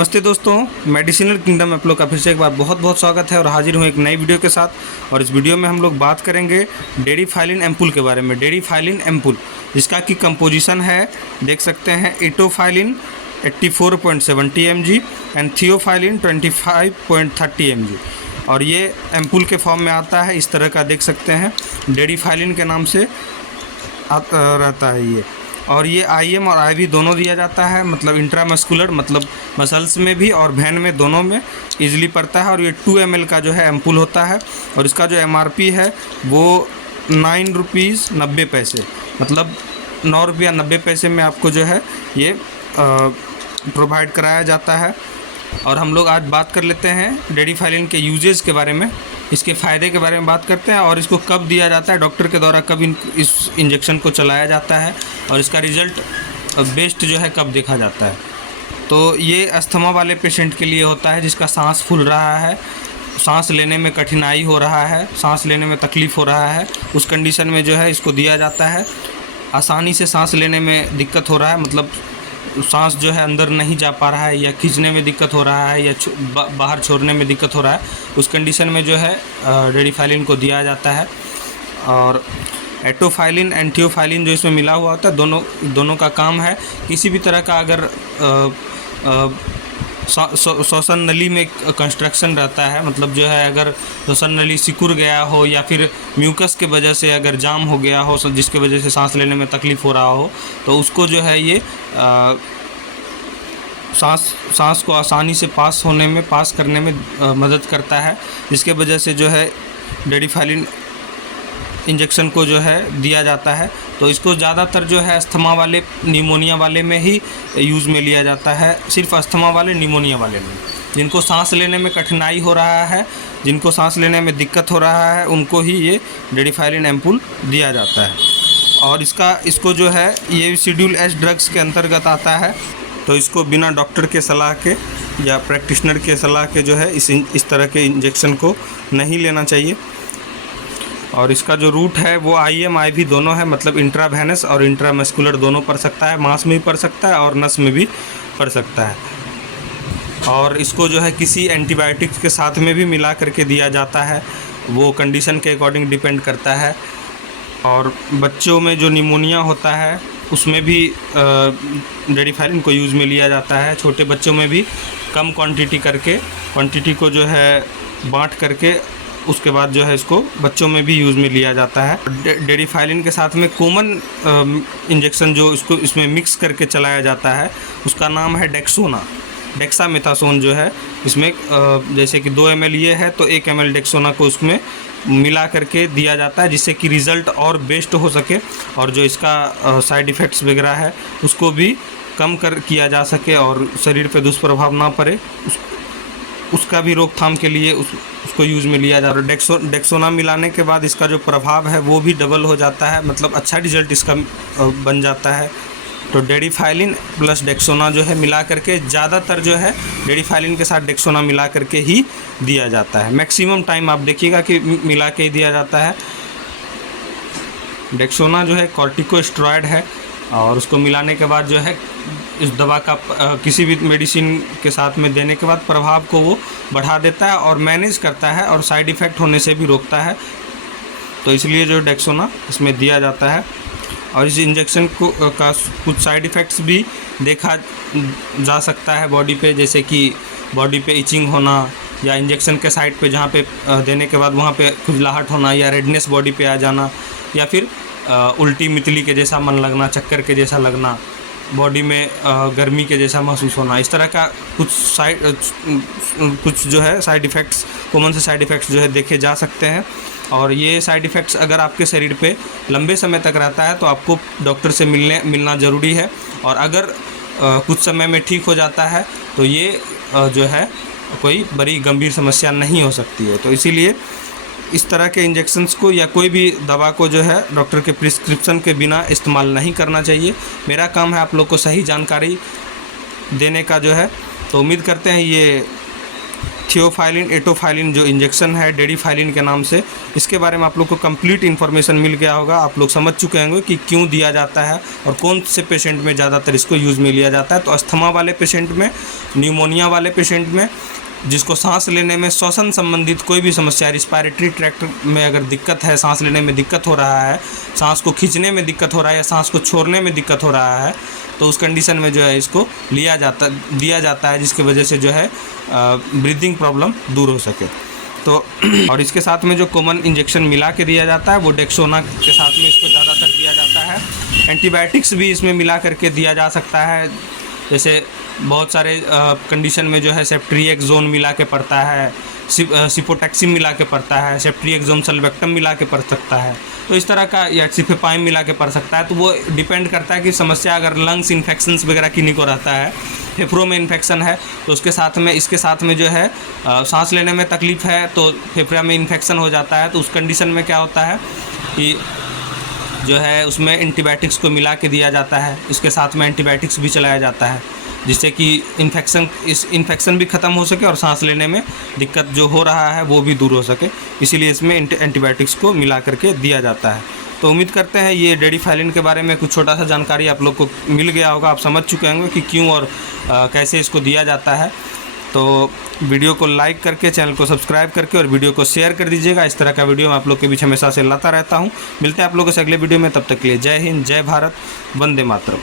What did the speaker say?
नमस्ते दोस्तों, medicinal kingdom में आप लोग का फिर से एक बार बहुत बहुत स्वागत है और हाजिर हूँ एक नई वीडियो के साथ। और इस वीडियो में हम लोग बात करेंगे डेरिफाइलिन एम्पुल के बारे में। डेरिफाइलिन एम्पुल जिसका की कंपोजिशन है, देख सकते हैं, इटोफाइलिन 84.70 mg एंड थियोफाइलिन 25.30 mg। और ये एम्पुल के फॉर्म में आता है, इस तरह का देख सकते हैं, डेरिफाइलिन के नाम से रहता है ये। और ये IM और IV दोनों दिया जाता है, मतलब इंट्रामस्कुलर, मतलब मसल्स में भी और वैन में, दोनों में इजीली पड़ता है। और ये 2 ml का जो है एम्पुल होता है। और इसका जो MRP है वो 9 रुपीज़ 90 पैसे, मतलब 9 रुपया 90 पैसे में आपको जो है ये प्रोवाइड कराया जाता है। और हम लोग आज बात कर लेते हैं डेरिफाइलिन के यूजेस के बारे में, इसके फ़ायदे के बारे में बात करते हैं और इसको कब दिया जाता है, डॉक्टर के द्वारा कब इस इंजेक्शन को चलाया जाता है और इसका रिज़ल्ट बेस्ट जो है कब देखा जाता है। तो ये अस्थमा वाले पेशेंट के लिए होता है जिसका सांस फूल रहा है, सांस लेने में कठिनाई हो रहा है, सांस लेने में तकलीफ़ हो रहा है, उस कंडीशन में जो है इसको दिया जाता है। आसानी से सांस लेने में दिक्कत हो रहा है, मतलब सांस जो है अंदर नहीं जा पा रहा है या खींचने में दिक्कत हो रहा है या बाहर छोड़ने में दिक्कत हो रहा है, उस कंडीशन में जो है डेरिफाइलिन को दिया जाता है। और एटोफाइलिन एंड थियोफाइलिन जो इसमें मिला हुआ होता है, दोनों का काम है किसी भी तरह का अगर श्वसन नली में कंस्ट्रक्शन रहता है, मतलब जो है अगर श्वसन नली सिकुड़ गया हो या फिर म्यूकस के वजह से अगर जाम हो गया हो जिसके वजह से सांस लेने में तकलीफ़ हो रहा हो, तो उसको जो है ये सांस को आसानी से पास करने में मदद करता है, जिसके वजह से जो है डेरिफाइलिन इंजेक्शन को जो है दिया जाता है। तो इसको ज़्यादातर जो है अस्थमा वाले, निमोनिया वाले में ही यूज़ में लिया जाता है, सिर्फ अस्थमा वाले, निमोनिया वाले में। जिनको सांस लेने में कठिनाई हो रहा है, जिनको सांस लेने में दिक्कत हो रहा है, उनको ही ये डेरिफाइलिन एम्पुल दिया जाता है। और इसको जो है ये शेड्यूल एच ड्रग्स के अंतर्गत आता है, तो इसको बिना डॉक्टर के सलाह के या प्रैक्टिशनर के सलाह के जो है इस तरह के इंजेक्शन को नहीं लेना चाहिए। और इसका जो रूट है वो IM IV दोनों है, मतलब इंट्रावेनस और इंट्रामस्कुलर दोनों पड़ सकता है, मांस में भी पड़ सकता है और नस में भी पड़ सकता है। और इसको जो है किसी एंटीबायोटिक्स के साथ में भी मिला करके दिया जाता है, वो कंडीशन के अकॉर्डिंग डिपेंड करता है। और बच्चों में जो निमोनिया होता है उसमें भी डेरिफाइलिन को यूज़ में लिया जाता है। छोटे बच्चों में भी कम क्वांटिटी को जो है बांट करके उसके बाद जो है इसको बच्चों में भी यूज़ में लिया जाता है। डेरिफाइलिन के साथ में कॉमन इंजेक्शन जो इसमें मिक्स करके चलाया जाता है उसका नाम है डेक्सामेथासोन जो है। इसमें जैसे कि 2 ml ये है तो 1 ml डेक्सोना को उसमें मिला करके दिया जाता है, जिससे कि रिज़ल्ट और बेस्ट हो सके और जो इसका साइड इफ़ेक्ट्स वगैरह है उसको भी कम किया जा सके और शरीर पे दुष्प्रभाव ना पड़े, उसका भी रोकथाम के लिए उसको यूज़ में लिया जा रहा है। डेक्सोना मिलाने के बाद इसका जो प्रभाव है वो भी डबल हो जाता है, मतलब अच्छा रिजल्ट इसका बन जाता है। तो डेरिफाइलिन प्लस डेक्सोना जो है मिला करके, ज़्यादातर जो है डेरिफाइलिन के साथ डेक्सोना मिला करके ही दिया जाता है। मैक्सिमम टाइम आप देखिएगा कि मिला के ही दिया जाता है। डेक्सोना जो है कॉर्टिकोस्टेरॉइड है और उसको मिलाने के बाद जो है इस दवा का किसी भी मेडिसिन के साथ में देने के बाद प्रभाव को वो बढ़ा देता है और मैनेज करता है और साइड इफ़ेक्ट होने से भी रोकता है। तो इसलिए जो डेक्सोना इसमें दिया जाता है। और इस इंजेक्शन का कुछ साइड इफ़ेक्ट्स भी देखा जा सकता है बॉडी पे, जैसे कि बॉडी पे इचिंग होना या इंजेक्शन के साइड पे जहाँ पे देने के बाद वहाँ पे खुजलाहट होना या रेडनेस बॉडी पे आ जाना या फिर उल्टी मितली के जैसा मन लगना, चक्कर के जैसा लगना, बॉडी में गर्मी के जैसा महसूस होना, इस तरह का कुछ जो है साइड इफ़ेक्ट्स, कॉमन से साइड इफ़ेक्ट्स जो है देखे जा सकते हैं। और ये साइड इफ़ेक्ट्स अगर आपके शरीर पे लंबे समय तक रहता है तो आपको डॉक्टर से मिलना ज़रूरी है। और अगर कुछ समय में ठीक हो जाता है तो ये जो है कोई बड़ी गंभीर समस्या नहीं हो सकती है। तो इसीलिए इस तरह के इंजेक्शन्स को या कोई भी दवा को जो है डॉक्टर के प्रिस्क्रिप्शन के बिना इस्तेमाल नहीं करना चाहिए। मेरा काम है आप लोग को सही जानकारी देने का जो है। तो उम्मीद करते हैं ये थियोफाइलिन एटोफाइलिन जो इंजेक्शन है डेडिफाइलिन के नाम से, इसके बारे में आप लोग को कंप्लीट इन्फॉर्मेशन मिल गया होगा। आप लोग समझ चुके होंगे कि क्यों दिया जाता है और कौन से पेशेंट में ज़्यादातर इसको यूज़ में लिया जाता है। तो अस्थमा वाले पेशेंट में, न्यूमोनिया वाले पेशेंट में, जिसको सांस लेने में श्वसन संबंधित कोई भी समस्या, रिस्पायरेटरी ट्रैक्ट में अगर दिक्कत है, सांस लेने में दिक्कत हो रहा है, सांस को खींचने में दिक्कत हो रहा है या सांस को छोड़ने में दिक्कत हो रहा है, तो उस कंडीशन में जो है इसको दिया जाता है, जिसकी वजह से जो है ब्रीदिंग प्रॉब्लम दूर हो सके। तो और इसके साथ में जो कॉमन इंजेक्शन मिला के दिया जाता है वो डेक्सोना के साथ में इसको ज़्यादातर दिया जाता है। एंटीबायोटिक्स भी इसमें मिला करके दिया जा सकता है, जैसे बहुत सारे कंडीशन में जो है सेफ्ट्रिएक्सोन मिला के पड़ता है, सिपोटैक्सिम मिला के पड़ता है, सेफ्ट्रिएक्सोन सल्बेक्टम मिला के पड़ सकता है, तो इस तरह का, या सिफेपाइम मिला के पड़ सकता है। तो वो डिपेंड करता है कि समस्या अगर लंग्स इन्फेक्शंस वगैरह किन्हीं को रहता है, फेफड़ों में इन्फेक्शन है, तो उसके साथ में इसके साथ में जो है सांस लेने में तकलीफ़ है तो फेफड़े में इन्फेक्शन हो जाता है, तो उस कंडीशन में क्या होता है कि जो है उसमें एंटीबायोटिक्स को मिला के दिया जाता है, इसके साथ में एंटीबायोटिक्स भी चलाया जाता है, जिससे कि इन्फेक्शन भी ख़त्म हो सके और सांस लेने में दिक्कत जो हो रहा है वो भी दूर हो सके, इसीलिए इसमें एंटीबायोटिक्स को मिला करके दिया जाता है। तो उम्मीद करते हैं ये डेडिफाइलिन के बारे में कुछ छोटा सा जानकारी आप लोग को मिल गया होगा, आप समझ चुके होंगे कि क्यों और कैसे इसको दिया जाता है। तो वीडियो को लाइक करके, चैनल को सब्सक्राइब करके और वीडियो को शेयर कर दीजिएगा। इस तरह का वीडियो मैं आप लोग के बीच हमेशा से लाता रहता हूँ। मिलते हैं आप लोगों से अगले वीडियो में, तब तक के लिए जय हिंद, जय भारत, वंदे मातरम।